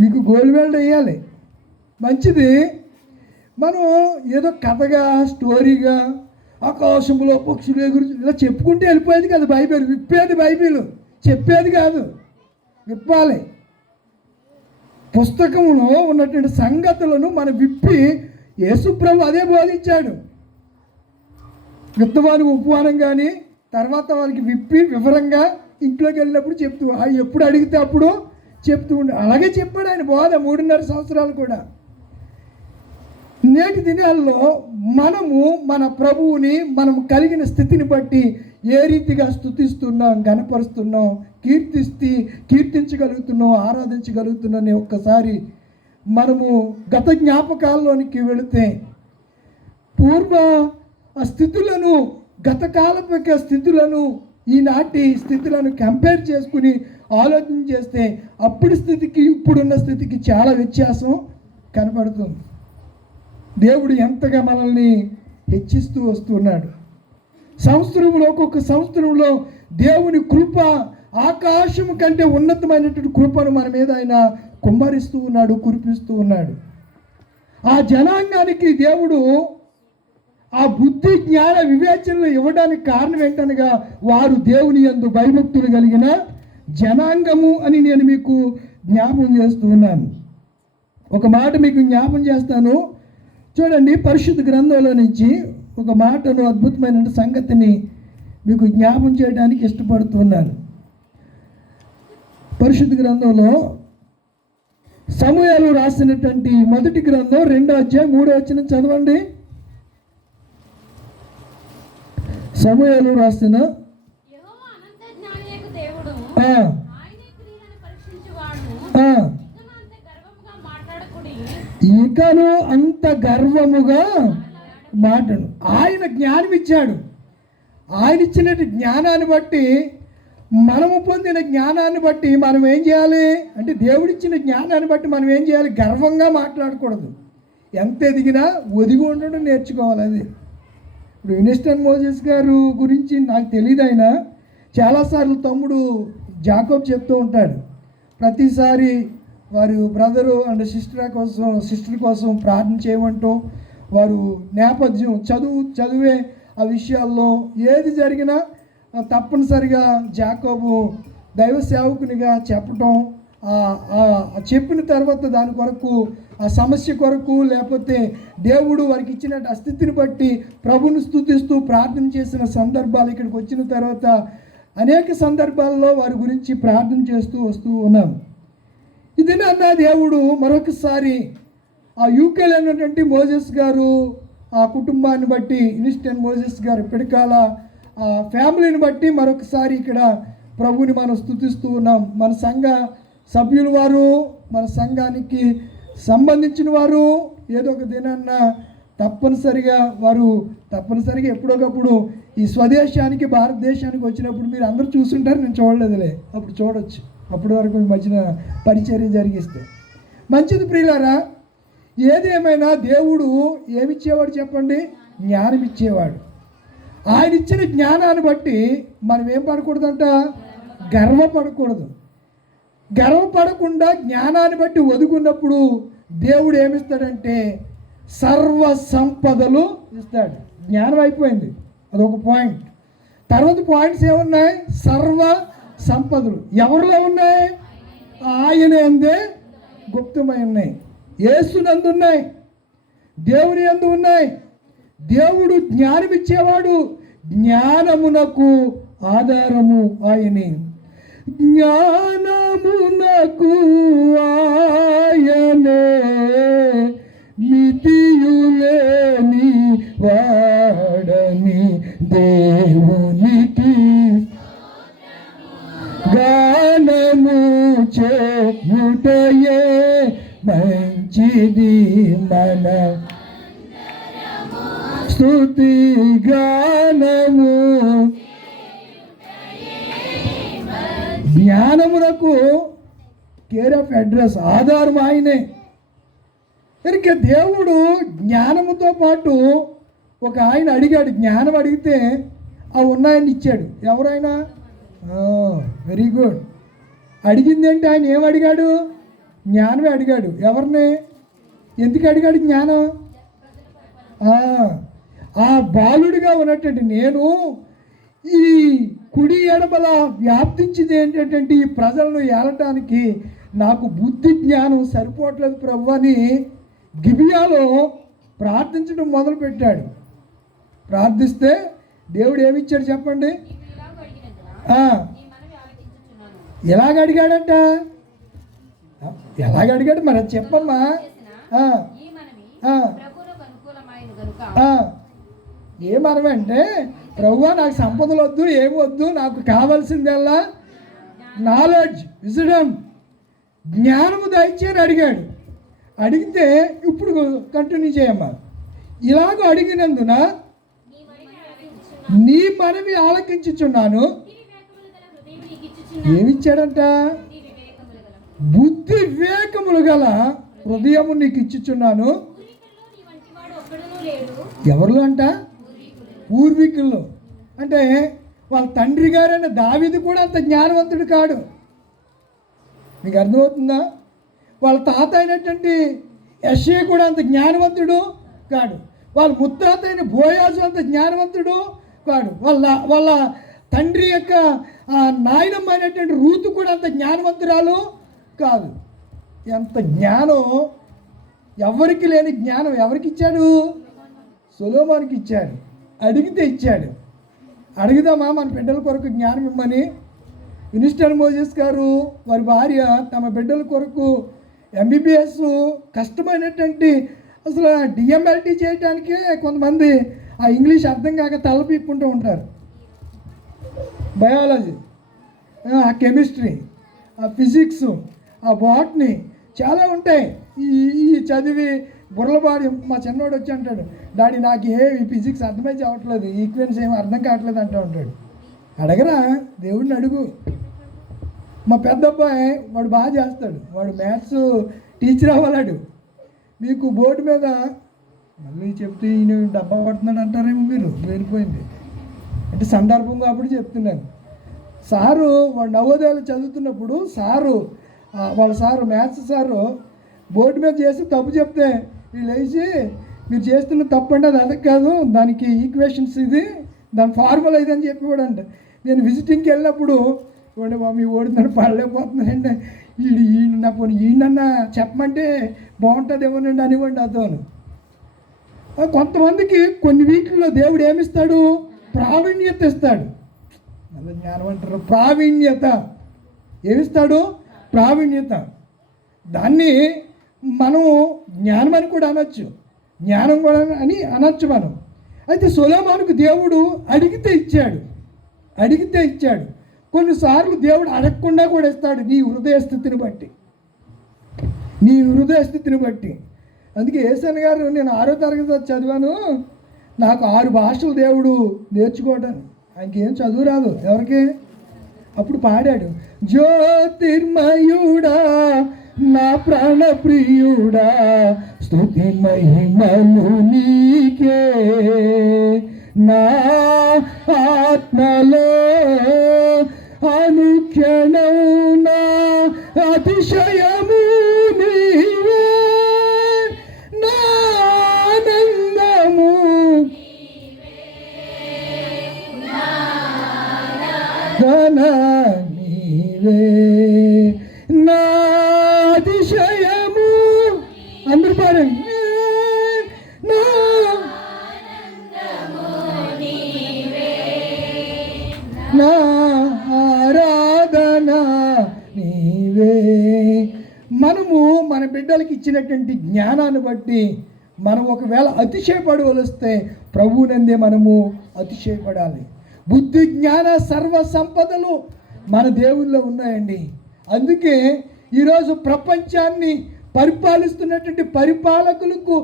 మీకు gold medal వేయాలి, మంచిది. మనం ఏదో కథగా స్టోరీగా ఆకాశంలో పక్షులు ఎగురు ఇలా చెప్పుకుంటే వెళ్ళిపోయేది కదా బైబిల్. విప్పేది బైబిల్, చెప్పేది కాదు, విప్పాలి. పుస్తకంలో ఉన్నటువంటి సంగతులను మనం విప్పి, యేసుప్రభు అదే బోధించాడు. విత్తవానికి ఉపవానం కానీ తర్వాత వాళ్ళకి విప్పి వివరంగా ఇంట్లోకి వెళ్ళినప్పుడు చెప్తూ, ఎప్పుడు అడిగితే అప్పుడు చెప్తూ ఉండే. అలాగే చెప్పాడు ఆయన బోధ 3.5 సంవత్సరాలు కూడా. నేటి దినాల్లో మనము మన ప్రభువుని మనం కలిగిన స్థితిని బట్టి ఏ రీతిగా స్తుతిస్తున్నాం, గణపరుస్తున్నాం, కీర్తించగలుగుతున్నాం, ఆరాధించగలుగుతున్నాం ఒక్కసారి మనము గత జ్ఞాపకాల్లోనికి వెళితే పూర్వ స్థితులను, గత కాలపు స్థితులను ఈనాటి స్థితులను కంపేర్ చేసుకుని ఆలోచన చేస్తే అప్పుడు స్థితికి ఇప్పుడున్న స్థితికి చాలా వ్యత్యాసం కనపడుతుంది. దేవుడు ఎంతగా మనల్ని హెచ్చిస్తూ వస్తున్నాడు. సంవత్సరంలో ఒక్కొక్క సంవత్సరంలో దేవుని కృప ఆకాశం కంటే ఉన్నతమైనటువంటి కృపను మన మీద ఆయన కుమ్మరిస్తూ ఉన్నాడు, కురిపిస్తూ ఉన్నాడు. ఆ జనాంగానికి దేవుడు ఆ బుద్ధి జ్ఞాన వివేచనలు ఇవ్వడానికి కారణం ఏంటనగా వారు దేవుని యందు భయభక్తులు కలిగిన జనాంగము అని నేను మీకు జ్ఞాపం చేస్తూ ఉన్నాను. ఒక మాట మీకు జ్ఞాపం చేస్తాను, చూడండి. పరిశుద్ధ గ్రంథంలో నుంచి ఒక మాటను, అద్భుతమైన సంగతిని మీకు జ్ఞాపం చేయడానికి ఇష్టపడుతున్నాను. పరిశుద్ధ గ్రంథంలో సమూయేలు రాసినటువంటి మొదటి గ్రంథం 2వ అధ్యాయం 3వ వచనం చదవండి. సమూయేలు రాసిన ఇకను అంత గర్వముగా మాటను. ఆయన జ్ఞానం ఇచ్చాడు. ఆయన ఇచ్చిన జ్ఞానాన్ని బట్టి, మనము పొందిన జ్ఞానాన్ని బట్టి మనం ఏం చేయాలి అంటే, దేవుడిచ్చిన జ్ఞానాన్ని బట్టి మనం ఏం చేయాలి? గర్వంగా మాట్లాడకూడదు. ఎంత ఎదిగినా ఒదిగి ఉండడం నేర్చుకోవాలి. అది ఇప్పుడు విన్స్టన్ మోజెస్ గారు గురించి నాకు తెలియదు. ఆయన చాలాసార్లు తమ్ముడు జాకోబ్ చెప్తూ ఉంటాడు, ప్రతిసారి వారు బ్రదరు అండ్ సిస్టర్ కోసం ప్రార్థన చేయమంటూ, వారు నేపథ్యం చదువే ఆ విషయాల్లో ఏది జరిగినా తప్పనిసరిగా జాకోబు దైవ సేవకునిగా చెప్పటం, చెప్పిన తర్వాత దాని కొరకు, ఆ సమస్య కొరకు, లేకపోతే దేవుడు వారికి ఇచ్చిన ఆ స్థితిని బట్టి ప్రభుని స్తుతిస్తూ ప్రార్థన చేసిన సందర్భాలు ఇక్కడికి వచ్చిన తర్వాత అనేక సందర్భాల్లో వారి గురించి ప్రార్థన చేస్తూ వస్తూ ఉన్నాం. ఇదేనా దేవుడు మరొకసారి ఆ యూకేలో ఉన్నటువంటి మోజెస్ గారు ఆ కుటుంబాన్ని బట్టి, ఇన్స్టెంట్ మోజెస్ గారు పిడకాల ఆ ఫ్యామిలీని బట్టి మరొకసారి ఇక్కడ ప్రభుని మనం స్తుతిస్తూ ఉన్నాం. మన సంఘ సభ్యులు వారు, మన సంఘానికి సంబంధించిన వారు ఏదో ఒక దినాన్న తప్పనిసరిగా ఎప్పుడొకప్పుడు ఈ స్వదేశానికి, భారతదేశానికి వచ్చినప్పుడు మీరు అందరూ చూస్తుంటారు, నేను చూడలేదులే, అప్పుడు చూడొచ్చు. అప్పటి వరకు ఈ మధ్యన పరిచర్య జరిగిస్తే మంచిది. ప్రియులారా, ఏదేమైనా దేవుడు ఏమిచ్చేవాడు చెప్పండి? జ్ఞానం ఇచ్చేవాడు. ఆయన ఇచ్చిన జ్ఞానాన్ని బట్టి మనం ఏం పడకూడదంట? గర్వపడకూడదు. గర్వపడకుండా జ్ఞానాన్ని బట్టి ఒదుకున్నప్పుడు దేవుడు ఏమిస్తాడంటే సర్వ సంపదలు ఇస్తాడు. జ్ఞానం అయిపోయింది, అదొక పాయింట్. తర్వాత పాయింట్స్ ఏమున్నాయి? సర్వ సంపదలు ఎవరిలో ఉన్నాయి? ఆయన అందే గుప్తమై ఉన్నాయి, యేసునందు ఉన్నాయి, దేవుని యందు ఉన్నాయి. దేవుడు జ్ఞానం ఇచ్చేవాడు, జ్ఞానమునకు ఆధారము ఆయనే. జ్ఞానమునకు ఆయనే, మితియులేని వాడని దేవునికి గానము చేయుటయే మంచిది. మన స్తుతి గానము. జ్ఞానమునకు కేర్ ఆఫ్ అడ్రస్, ఆధారం ఆయనే. కనుక దేవుడు జ్ఞానముతో పాటు ఒక ఆయన అడిగాడు, జ్ఞానం అడిగితే అవి ఉన్నాయని ఇచ్చాడు. ఎవరైనా వెరీ గుడ్. అడిగింది అంటే ఆయన ఏమడిగాడు? జ్ఞానమే అడిగాడు. ఎవరిని? ఎందుకు అడిగాడు జ్ఞానం? ఆ బాలుడిగా ఉన్నటువంటి నేను ఈ కుడి ఎడమల వ్యాప్తించింది ఏంటంటే ఈ ప్రజలను ఏలటానికి నాకు బుద్ధి జ్ఞానం సరిపోవట్లేదు ప్రభు అని గిబియాలో ప్రార్థించడం మొదలుపెట్టాడు. ప్రార్థిస్తే దేవుడు ఏమిచ్చాడు చెప్పండి? ఎలాగ అడిగాడంట? ఎలాగ అడిగాడు మరి అది చెప్పమ్మా. ఏ మనమంటే ప్రభువా నాకు సంపదలు వద్దు, ఏమి వద్దు, నాకు కావాల్సిందల్లా నాలెడ్జ్, విజడమ్, జ్ఞానము దయచేయని అడిగాడు. అడిగితే ఇప్పుడు కంటిన్యూ చేయమ్మా. ఇలాగ అడిగినందున నీ మనవి ఆలకించుచున్నాను. ఏమిచ్చాడంట? బుద్ధి వివేకములు గల హృదయము నీకు ఇచ్చుచున్నాను. ఎవరిలో అంట? పూర్వీకుల్లో. అంటే వాళ్ళ తండ్రి గారైన దావీదు కూడా అంత జ్ఞానవంతుడు కాడు. మీకు అర్థమవుతుందా? వాళ్ళ తాత అయినటువంటి యెషయా కూడా అంత జ్ఞానవంతుడు కాడు. వాళ్ళ ముత్తాత అయిన బోయాజు అంత జ్ఞానవంతుడు కాడు. వాళ్ళ తండ్రి యొక్క నాయనమ్మ అయినటువంటి రూతు కూడా అంత జ్ఞానవంతురాలు కాదు. ఎంత జ్ఞానం! ఎవరికి లేని జ్ఞానం ఎవరికి ఇచ్చాడు? సొలొమోనుకి ఇచ్చాడు. అడిగితే ఇచ్చాడు. అడుగుదామా మన బిడ్డల కొరకు జ్ఞానం ఇమ్మని? విన్స్టన్ మోజెస్ గారు వారి భార్య తమ బిడ్డల కొరకు ఎంబీబీఎస్ కష్టమైనటువంటి అసలు డిఎంఎల్టీ చేయడానికే కొంతమంది ఆ ఇంగ్లీష్ అర్థం కాక తలపీక్కుంటూ ఉంటారు. బయాలజీ, ఆ కెమిస్ట్రీ, ఆ ఫిజిక్స్, ఆ బాటనీ చాలా ఉంటాయి. ఈ చదివి బుర్రలబాడి మా చిన్నోడు వచ్చి అంటాడు, డాడీ నాకు ఈ ఫిజిక్స్ అర్థమై చావట్లేదు, ఈక్వెన్స్ ఏమి అర్థం కావట్లేదు అంటూ ఉంటాడు. అడగరా, దేవుడిని అడుగు. మా పెద్ద అబ్బాయి వాడు బాగా చేస్తాడు, వాడు మ్యాథ్స్ టీచర్ అవ్వాలాడు. మీకు బోర్డు మీద మళ్ళీ చెప్తే ఈయన డబ్బా పడుతున్నాడు అంటారేమో మీరు, వెళ్ళిపోయింది అంటే సందర్భం కాబట్టి చెప్తున్నాను. సారు వాడు నవోదయాలు చదువుతున్నప్పుడు వాళ్ళ సారు మ్యాథ్స్ సారు బోర్డు మీద చేసి తప్పు చెప్తే వీళ్ళు వేసి మీరు చేస్తున్న తప్పు అంటే అది అదక కాదు, దానికి ఈక్వేషన్స్ ఇది, దాని ఫార్ములా ఇది అని చెప్పి కూడా అంట. నేను విజిటింగ్కి వెళ్ళినప్పుడు వాడు మీ ఓడినాడు పడలేకపోతున్నానండి, నా పోనీ ఈయనన్నా చెప్పమంటే బాగుంటుందేమోనండి అనివ్వండి అతను. కొంతమందికి కొన్ని వీటిల్లో దేవుడు ఏమిస్తాడు? ప్రావీణ్యత ఇస్తాడు. అదే జ్ఞానం అంటారు. ప్రావీణ్యత ఏమిస్తాడు? ప్రావీణ్యత. దాన్ని మనం జ్ఞానం అని కూడా అనొచ్చు, జ్ఞానం కూడా అని అనొచ్చు మనం. అయితే సొలొమోనుకు దేవుడు అడిగితే ఇచ్చాడు. కొన్నిసార్లు దేవుడు అడగకుండా కూడా ఇస్తాడు, నీ హృదయ స్థితిని బట్టి. అందుకే యేసన్ గారు, నేను 6వ తరగతి చదివాను, నాకు 6 భాషలు దేవుడు నేర్చుకోవడానికి. ఆయనకేం చదువు రాదు ఎవరికి. అప్పుడు పాడాడు, జ్యోతిర్మయుడా నా ప్రాణప్రియుడా స్తుతి మహిమలు నీకే, నా ఆత్మలో అనుక్షణం నా అతిశయము నీవే, నా ఆనందము నీవే, నా అతిశయము. అందరూ పాడండి. నా ఆరాధన నీవే. మనము మన బిడ్డలకి ఇచ్చినటువంటి జ్ఞానాన్ని బట్టి మనం ఒకవేళ అతిశయపడవలిస్తే ప్రభువునందే మనము అతిశయపడాలి. బుద్ధి జ్ఞాన సర్వ సంపదలు మన దేవుల్లో ఉన్నాయండి. అందుకే ఈరోజు ప్రపంచాన్ని పరిపాలిస్తున్నటువంటి పరిపాలకులకు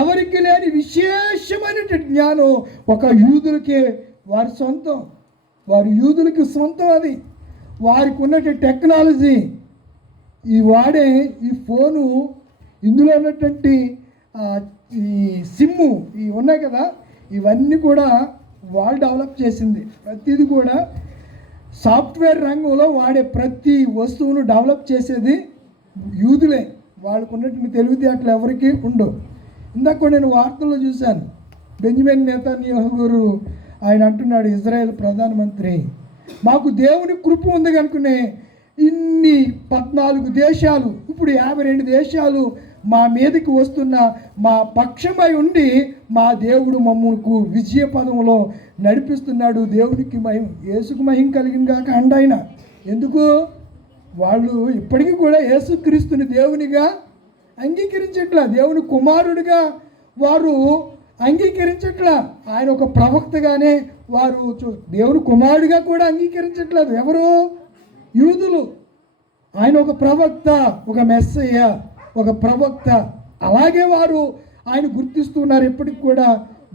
ఎవరికి లేని విశేషమైనటువంటి జ్ఞానం ఒక యూదులకే వారి యూదులకి సొంతం. అది వారికి ఉన్నటువంటి టెక్నాలజీ, ఈ ఫోను, ఇందులో ఉన్నటువంటి ఈ సిమ్ము ఇవి ఉన్నాయి కదా, ఇవన్నీ కూడా వాళ్ళు డెవలప్ చేసింది. ప్రతిది కూడా సాఫ్ట్వేర్ రంగంలో వాడే ప్రతి వస్తువును డెవలప్ చేసేది యూదులే, వాళ్ళకు ఉన్నటువంటి తెలివితేటలు ఎవరికి ఉండవు. ఇందాక కూడా నేను వార్తల్లో చూశాను, బెంజమిన్ నెతన్యాహు గారు ఆయన అంటున్నాడు, ఇజ్రాయెల్ ప్రధానమంత్రి, మాకు దేవుని కృప ఉంది కనుకనే ఇన్ని 14 దేశాలు, ఇప్పుడు 52 దేశాలు మా మీదకి వస్తున్న మా పక్షమై ఉండి మా దేవుడు మమ్మల్ని విజయ పదంలో నడిపిస్తున్నాడు. దేవునికి మహిమ, యేసుకు మహిమ కలిగిన కాక అండాయన. ఎందుకు? వాళ్ళు ఇప్పటికీ కూడా యేసుక్రీస్తుని దేవునిగా అంగీకరించట్లా, దేవుని కుమారుడిగా వారు అంగీకరించట్లా. ఆయన ఒక ప్రవక్తగానే వారు దేవుని కుమారుడిగా కూడా అంగీకరించట్లేదు. ఎవరు? యూదులు. ఆయన ఒక ప్రవక్త, ఒక మెస్సయ్య, ఒక ప్రవక్త, అలాగే వారు ఆయన గుర్తిస్తున్నారు. ఇప్పటికి కూడా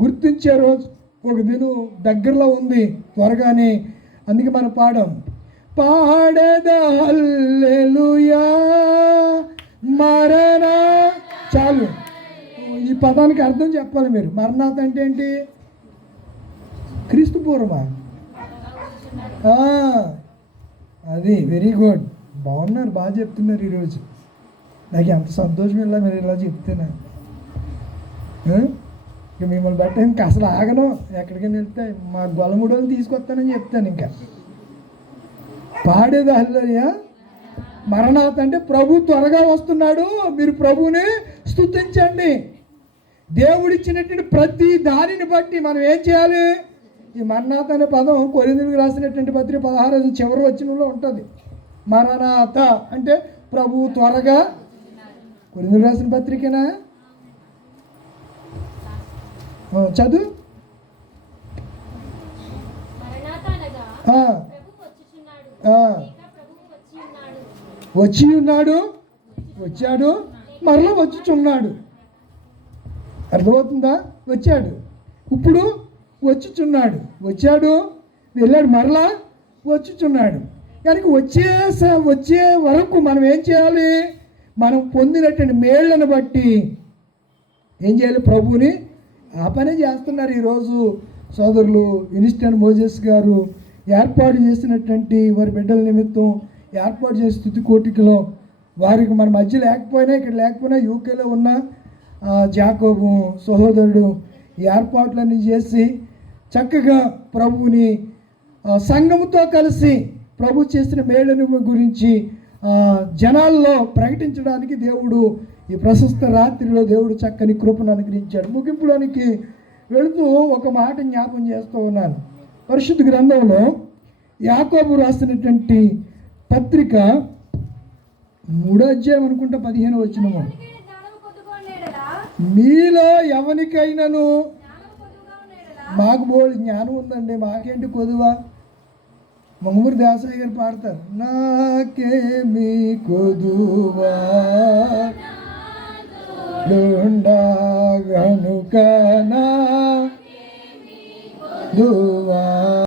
గుర్తించే రోజు ఒక దినం దగ్గరలో ఉంది, త్వరగానే. అందుకే మనం పాడేదా హల్లెలూయా మరణా. చాలు, ఈ పదానికి అర్థం చెప్పాలి మీరు. మరణాత్ అంటే ఏంటి? క్రీస్తు పూర్వమా? అది వెరీ గుడ్, బాగున్నారు, బాగా చెప్తున్నారు ఈరోజు. నాకు ఎంత సంతోషం ఇలా మీరు ఇలా చెప్తేనే. ఇక మిమ్మల్ని బట్టి ఇంకా అసలు ఆగను, ఎక్కడికైనా వెళ్తే మా గొల్లముడోని తీసుకొస్తానని చెప్తాను. ఇంకా పాడేది హల్లెలూయా మరణాత్ అంటే ప్రభు త్వరగా వస్తున్నాడు, మీరు ప్రభువుని స్తుతించండి. దేవుడిచ్చినటువంటి ప్రతి దానిని బట్టి మనం ఏం చేయాలి? ఈ మరణాత్ అనే పదం కొరింథీయులకు రాసినటువంటి పత్రిక 16 చివరి వచనంలో ఉంటుంది. మరణాత అంటే ప్రభు త్వరగా. కొరింథీయులకు రాసిన పత్రికేనా? చదువు. వచ్చి ఉన్నాడు, వచ్చాడు, మరలా వచ్చుచున్నాడు. అర్థమవుతుందా? వచ్చాడు, ఇప్పుడు వచ్చుచున్నాడు, వచ్చాడు, వెళ్ళాడు, మరలా వచ్చుచున్నాడు. కనుక వచ్చే వరకు మనం ఏం చేయాలి? మనం పొందినటువంటి మేళ్లను బట్టి ఏం చేయాలి? ప్రభువుని ఆ పనే చేస్తున్నారు ఈరోజు సోదరులు. విన్స్టన్ మోజెస్ గారు ఏర్పాటు చేసినటువంటి వారి బిడ్డల నిమిత్తం ఏర్పాటు చేసే స్తుతి కోటికలో వారికి మన మధ్య లేకపోయినా, ఇక్కడ లేకపోయినా యూకేలో ఉన్న జాకోబు సహోదరుడు ఏర్పాట్లన్నీ చేసి చక్కగా ప్రభువుని సంఘముతో కలిసి ప్రభు చేసిన మేలుని గురించి జనాల్లో ప్రకటించడానికి దేవుడు ఈ ప్రశస్త రాత్రిలో దేవుడు చక్కని కృపను అనుగ్రహించాడు. ముగింపులోనికి వెళుతూ ఒక మాట జ్ఞాపం చేస్తూ ఉన్నాను. పరిశుద్ధ గ్రంథంలో యాకోబు రాసినటువంటి పత్రిక 3వ అధ్యాయం అనుకుంటా 15వ వచనము, మీలో ఎవరికైనాను, మాకు బోడి జ్ఞానం ఉందండి, మాకేంటి కొదువా? మంగూరు దేవసాయి గారు పాడతారు, నాకేమి కొదువా గనుకనా